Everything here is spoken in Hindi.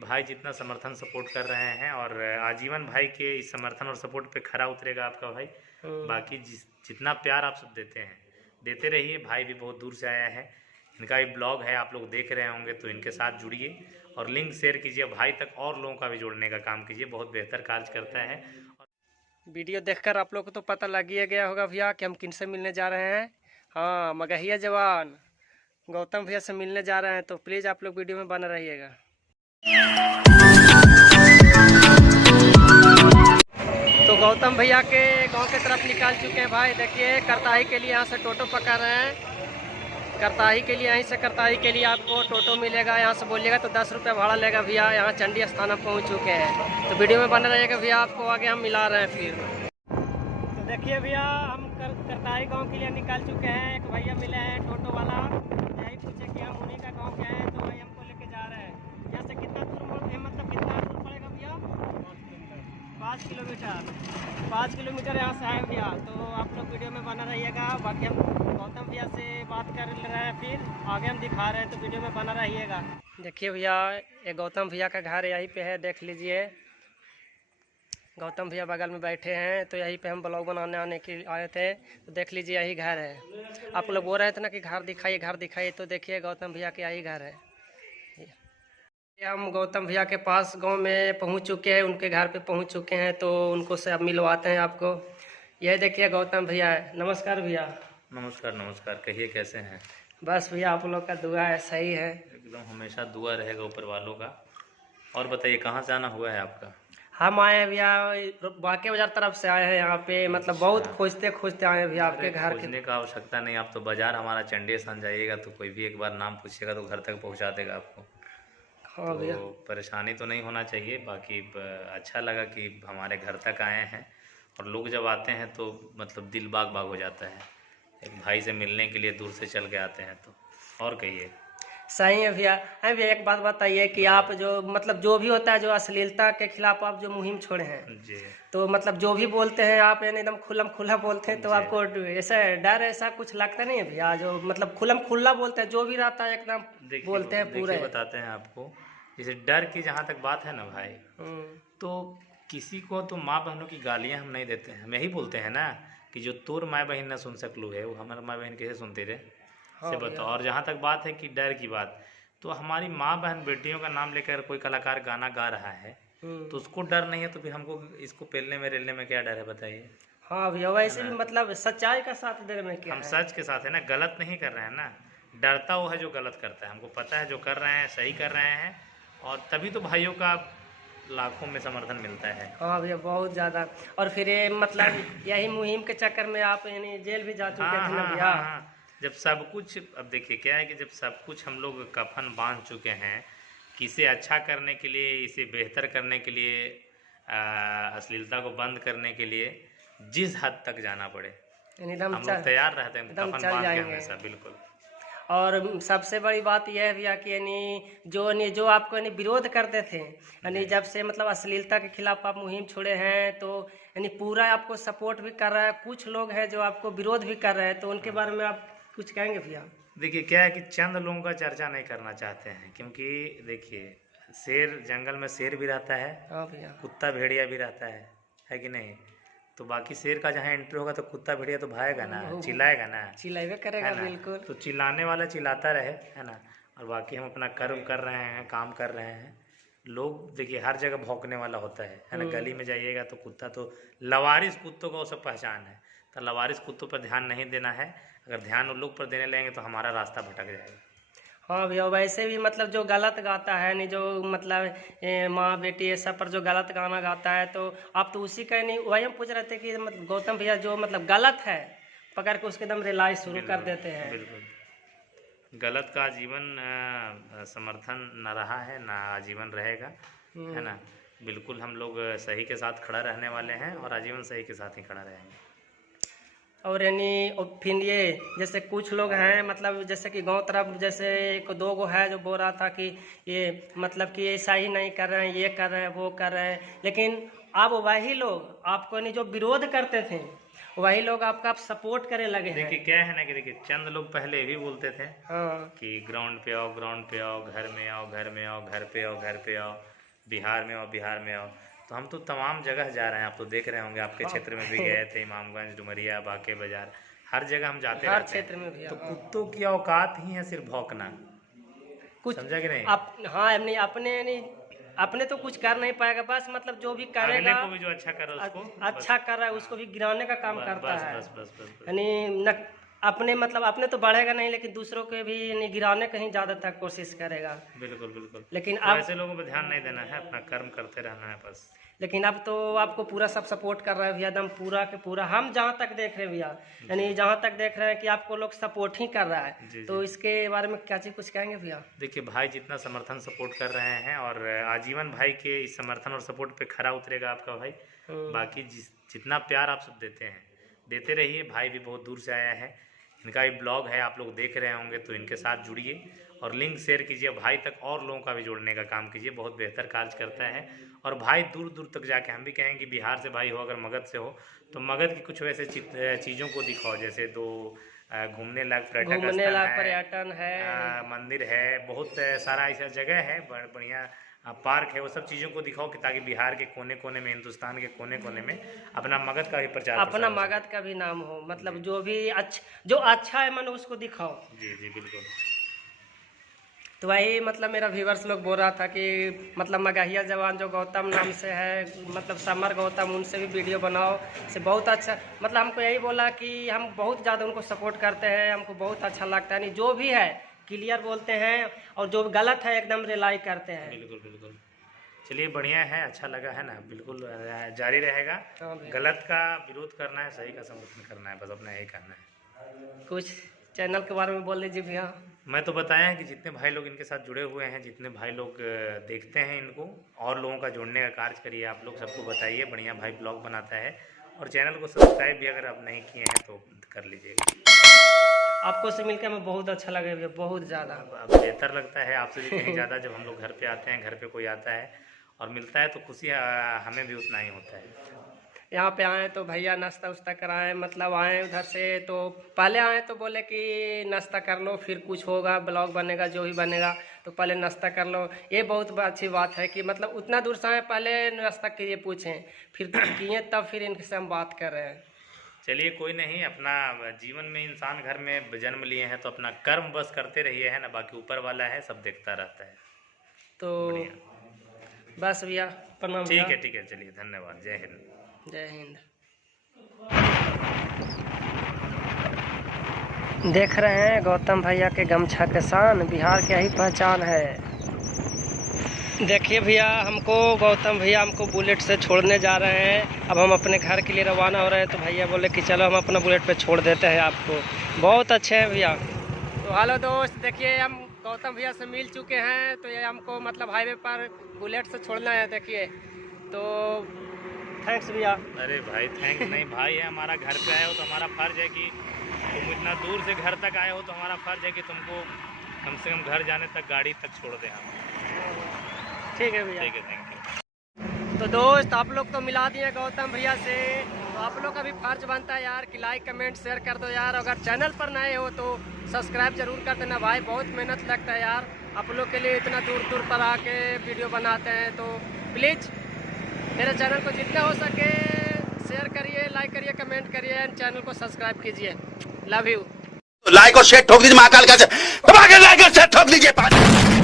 भाई जितना समर्थन सपोर्ट कर रहे हैं और आजीवन भाई के इस समर्थन और सपोर्ट पे खरा उतरेगा आपका भाई। बाकी जितना प्यार आप सब देते हैं देते रहिए। भाई भी बहुत दूर से आया है, इनका भी ब्लॉग है, आप लोग देख रहे होंगे तो इनके साथ जुड़िए और लिंक शेयर कीजिए भाई तक, और लोगों का भी जोड़ने का काम कीजिए, बहुत बेहतर कार्य करता है। वीडियो देखकर आप लोग को तो पता लग ही गया होगा भैया कि हम किनसे मिलने जा रहे हैं। हाँ, मगहिया जवान गौतम भैया से मिलने जा रहे हैं, तो प्लीज़ आप लोग वीडियो में बने रहिएगा। तो गौतम भैया के गांव के तरफ निकाल चुके हैं भाई। देखिए करताही के लिए यहाँ से टोटो पकड़ रहे हैं। करताही के लिए यहीं से करताही के लिए आपको टोटो मिलेगा, यहाँ से बोलिएगा तो 10 रुपये भाड़ा लेगा भैया। यहाँ चंडी स्थान हम पहुँच चुके हैं, तो वीडियो में बने रहिएगा भैया, आपको आगे हम मिला रहे हैं फिर। तो देखिए भैया हम करताही गांव के लिए निकाल चुके हैं। एक भैया मिले हैं टोटो वाला, यही पूछे कि हम उन्हीं का गांव के हैं, तो वही हमको लेके जा रहे हैं। यहाँ से कितना दूर मतलब कितना दूर पड़ेगा भैया? 5 किलोमीटर। 5 किलोमीटर यहाँ से है भैया, तो आप लोग वीडियो में बना रहिएगा। बाकी हम गौतम भैया से बात कर रहे हैं, फिर आगे हम दिखा रहे हैं, तो वीडियो में बना रहिएगा। देखिए भैया ये गौतम भैया का घर यहीं पे है, देख लीजिए। गौतम भैया बगल में बैठे हैं, तो यहीं पे हम ब्लॉग बनाने आने के आए थे, तो देख लीजिए यही घर है। आप लोग बोल रहे थे ना कि घर दिखाइए घर दिखाइए, तो देखिए गौतम भैया के यही घर है। हम गौतम भैया के पास गांव में पहुंच चुके हैं, उनके घर पे पहुंच चुके हैं, तो उनको से अब मिलवाते हैं आपको। यह देखिए गौतम भैया है। नमस्कार भैया। नमस्कार नमस्कार, कहिए कैसे हैं? बस भैया आप लोग का दुआ है, सही है एकदम, हमेशा दुआ रहेगा ऊपर वालों का। और बताइए कहाँ से आना हुआ है आपका? हम आए हैं भैया बाके बाजार तरफ से आए हैं यहाँ पे, मतलब बहुत खोजते खोजते आए हैं भैया आपके घर के। खोजने का आवश्यकता नहीं, आप तो बाजार हमारा चंडी स्थान जाइएगा तो कोई भी एक बार नाम पूछेगा तो घर तक पहुँचा देगा आपको। हाँ भैया, तो परेशानी तो नहीं होना चाहिए। बाकी अच्छा लगा कि हमारे घर तक आए हैं, और लोग जब आते हैं तो मतलब दिल बाग बाग हो जाता है, एक भाई से मिलने के लिए दूर से चल के आते हैं तो। और कहिए। सही है भैया। अरे भैया एक बात बताइए कि आप जो मतलब जो भी होता है, जो अश्लीलता के खिलाफ आप जो मुहिम छोड़े हैं जी, तो मतलब जो भी बोलते हैं आप यानी एकदम खुल्लम खुल्ला बोलते हैं, तो आपको ऐसा डर ऐसा कुछ लगता नहीं है भैया? जो मतलब खुल्लम खुल्ला बोलते हैं, जो भी रहता है एकदम बोलते हैं पूरे। बताते हैं आपको, जैसे डर की जहाँ तक बात है ना भाई, तो किसी को तो माँ बहनों की गालियाँ हम नहीं देते हैं। हम यही बोलते हैं ना कि जो तोर माँ बहन न सुन सकलू है, वो हमारा माँ बहन कैसे सुनते रहे से बताओ। और जहाँ तक बात है कि डर की बात, तो हमारी माँ बहन बेटियों का नाम लेकर कोई कलाकार गाना गा रहा है तो उसको डर नहीं है, तो फिर हमको इसको पेलने में रेलने में क्या डर है बताइए? हाँ भैया, वैसे भी मतलब सच्चाई का साथ देने में क्या हम है? सच के साथ है ना, गलत नहीं कर रहे हैं ना। डरता वो है जो गलत करता है, हमको पता है जो कर रहे हैं सही कर रहे हैं, और तभी तो भाइयों का लाखों में समर्थन मिलता है। हाँ भैया बहुत ज़्यादा। और फिर ये मतलब यही मुहिम के चक्कर में आप यानी जेल भी जा चुके थे ना भैया? हाँ। जब सब कुछ, अब देखिए क्या है कि जब सब कुछ हम लोग कफन बांध चुके हैं, कि इसे अच्छा करने के लिए, इसे बेहतर करने के लिए, अश्लीलता को बंद करने के लिए जिस हद तक जाना पड़े हम लोग तैयार रहते हैं, कफन बांध के हमेशा। बिल्कुल। और सबसे बड़ी बात यह है भैया कि यानी जो आपको यानी विरोध करते थे, यानी जब से मतलब अश्लीलता के खिलाफ आप मुहिम छोड़े हैं, तो यानी पूरा आपको सपोर्ट भी कर रहा है। कुछ लोग हैं जो आपको विरोध भी कर रहे हैं, तो उनके बारे में आप कुछ कहेंगे भैया? देखिए क्या है कि चंद लोगों का चर्चा नहीं करना चाहते हैं, क्योंकि देखिए शेर जंगल में शेर भी रहता है, हाँ भैया, कुत्ता भेड़िया भी रहता है कि नहीं? तो बाकी शेर का जहाँ एंट्री होगा तो कुत्ता भेड़िया तो भागेगा ना, चिल्लाएगा ना, चिल्लावे करेगा। बिल्कुल। तो चिल्लाने वाला चिल्लाता रहे, है ना। और बाकी हम अपना कर्म कर रहे हैं, काम कर रहे हैं। लोग देखिए हर जगह भौंकने वाला होता है ना। गली में जाइएगा तो कुत्ता, तो लवारिस कुत्तों का वो सब पहचान है, तो लवारिस कुत्तों पर ध्यान नहीं देना है। अगर ध्यान उन लोग पर देने लगेंगे तो हमारा रास्ता भटक जाएगा। हाँ भैया, वैसे भी मतलब जो गलत गाता है नहीं, जो मतलब माँ बेटी ये सब पर जो गलत गाना गाता है, तो आप तो उसी का नहीं, वही हम पूछ रहे थे कि मतलब गौतम भैया जो मतलब गलत है पकड़ के उसके दम रिलाई शुरू कर देते हैं। बिल्कुल, गलत का आजीवन समर्थन न रहा है, ना आजीवन रहेगा, है ना। बिल्कुल हम लोग सही के साथ खड़ा रहने वाले हैं, और आजीवन सही के साथ ही खड़ा रहेंगे। और यानी फिर ये जैसे कुछ लोग हैं मतलब जैसे कि गांव तरफ जैसे एक दो गो है जो बोल रहा था कि ये मतलब कि ऐसा ही नहीं कर रहे हैं, ये कर रहे हैं, वो कर रहे हैं, लेकिन अब वही लोग आपको नहीं जो विरोध करते थे वही लोग आपका सपोर्ट करे लगे हैं। देखिए क्या है ना कि देखिए चंद लोग पहले भी बोलते थे हाँ कि ग्राउंड पे आओ, ग्राउंड पे आओ, घर में आओ, घर में आओ, घर पे आओ, घर पे आओ, बिहार में आओ, बिहार में आओ। तो हम तो तमाम जगह जा रहे हैं, आप तो देख रहे होंगे, आपके क्षेत्र में भी गए थे, इमामगंज, डुमरिया, बाके बाजार, हर जगह हम जाते हर रहते हैं। क्षेत्र में भी। तो कुत्तों की औकात ही है सिर्फ भौंकना, कुछ समझा कि नहीं? आप हाँ नहीं अपने तो कुछ कर नहीं पाएगा, बस मतलब जो भी अगले करेगा को भी जो अच्छा करे उसको अच्छा कर रहा है उसको भी गिराने का काम करता बस है। बस बस बस बस। यानी न अपने मतलब अपने तो बढ़ेगा नहीं, लेकिन दूसरों के भी यानी गिराने का ही ज़्यादातर कोशिश करेगा। बिल्कुल बिल्कुल। लेकिन तो अब ऐसे लोगों पर ध्यान नहीं देना है, अपना कर्म करते रहना है बस। लेकिन अब तो आपको पूरा सब सपोर्ट कर रहा है भैया, एकदम पूरा के पूरा। हम जहाँ तक देख रहे हैं भैया, यानी जहाँ तक देख रहे हैं कि आपको लोग सपोर्ट ही कर रहा है। जी, तो इसके बारे में क्या चीज़ कुछ कहेंगे भैया? देखिए भाई जितना समर्थन सपोर्ट कर रहे हैं, और आजीवन भाई के इस समर्थन और सपोर्ट पे खरा उतरेगा आपका भाई। बाकी जितना प्यार आप सब देते रहिए। भाई भी बहुत दूर से आया है, इनका भी ब्लॉग है, आप लोग देख रहे होंगे, तो इनके साथ जुड़िए और लिंक शेयर कीजिए भाई तक, और लोगों का भी जोड़ने का काम कीजिए। बहुत बेहतर कार्य करता है, और भाई दूर दूर तक जाके, हम भी कहेंगे कि बिहार से भाई हो, अगर मगध से हो तो मगध की कुछ वैसे चीज़ों को दिखाओ, जैसे दो घूमने लायक पर्यटन है, मंदिर है, बहुत सारा ऐसा जगह है, बढ़िया पार्क है, वो सब चीज़ों को दिखाओ कि ताकि बिहार के कोने कोने में, हिंदुस्तान के कोने कोने में अपना मगध का भी प्रचार, अपना मगध का भी नाम हो। मतलब जो भी जो अच्छा है मन उसको दिखाओ। जी जी बिल्कुल। तो वही मतलब मेरा व्यूवर्स लोग बोल रहा था कि मतलब मगहिया जवान जो गौतम नाम से है, मतलब समर गौतम, उनसे भी वीडियो बनाओ, से बहुत अच्छा। मतलब हमको यही बोला कि हम बहुत ज़्यादा उनको सपोर्ट करते हैं, हमको बहुत अच्छा लगता है, नहीं जो भी है क्लियर बोलते हैं, और जो गलत है एकदम रिलाई करते हैं। बिल्कुल बिल्कुल। चलिए बढ़िया है, अच्छा लगा है ना, बिल्कुल जारी रहेगा। गलत का विरोध करना है, सही का समर्थन करना है, बस अपना यही करना है। कुछ चैनल के बारे में बोल दीजिए भैया। मैं तो बताया है कि जितने भाई लोग इनके साथ जुड़े हुए हैं, जितने भाई लोग देखते हैं इनको, और लोगों का जोड़ने का कार्य करिए। आप लोग सबको बताइए, बढ़िया भाई ब्लॉग बनाता है, और चैनल को सब्सक्राइब भी अगर आप नहीं किए हैं तो कर लीजिएगा। आपको से मिलकर हमें बहुत अच्छा लगे भैया, बहुत ज़्यादा। अब बेहतर लगता है आपसे भी कहीं ज़्यादा, जब हम लोग घर पे आते हैं, घर पे कोई आता है और मिलता है तो खुशी हमें भी उतना ही होता है। यहाँ पे आए तो भैया नाश्ता उस्ता कराएं, मतलब आए उधर से, तो पहले आए तो बोले कि नाश्ता कर लो, फिर कुछ होगा, ब्लॉग बनेगा, जो भी बनेगा, तो पहले नाश्ता कर लो। ये बहुत अच्छी बात है कि मतलब उतना दूर से आए, पहले नाश्ता के लिए पूछें, फिर किए तब फिर इनके से हम बात कर रहे हैं। चलिए कोई नहीं, अपना जीवन में इंसान घर में जन्म लिए हैं तो अपना कर्म बस करते रहिए, है ना, बाकी ऊपर वाला है, सब देखता रहता है। तो बस भैया प्रणाम। ठीक है चलिए, धन्यवाद, जय हिंद। जय हिंद। देख रहे हैं गौतम भैया के गमछा के शान, बिहार की ही पहचान है। देखिए भैया, हमको गौतम भैया हमको बुलेट से छोड़ने जा रहे हैं। अब हम अपने घर के लिए रवाना हो रहे हैं, तो भैया बोले कि चलो हम अपना बुलेट पे छोड़ देते हैं आपको। बहुत अच्छे हैं भैया। तो हेलो दोस्त, देखिए हम गौतम भैया से मिल चुके हैं, तो ये हमको मतलब हाईवे पर बुलेट से छोड़ना है। देखिए तो थैंक्स भैया। अरे भाई थैंक्स नहीं, भाई है हमारा, घर पे आए हो तो हमारा फर्ज है कि तुम इतना दूर से घर तक आए हो, तो हमारा फर्ज है कि तुमको कम से कम घर जाने तक, गाड़ी तक छोड़ दें हम। ठीक है भैया, ठीक है, थैंक यू। तो दोस्त आप लोग तो मिला दिए गौतम भैया से, तो आप लोग का भी फर्ज बनता है यार कि लाइक कमेंट शेयर कर दो यार। अगर चैनल पर नए हो तो सब्सक्राइब जरूर कर देना भाई, बहुत मेहनत लगता है यार आप लोग के लिए, इतना दूर दूर पर आके वीडियो बनाते हैं। तो प्लीज़ मेरे चैनल को जितना हो सके शेयर करिए, लाइक करिए, कमेंट करिए, एंड चैनल को सब्सक्राइब कीजिए। Love you. लाइक और शेयर ठोक दीजिए, महाकाल का से लाइक और शेयर ठोक दीजिए।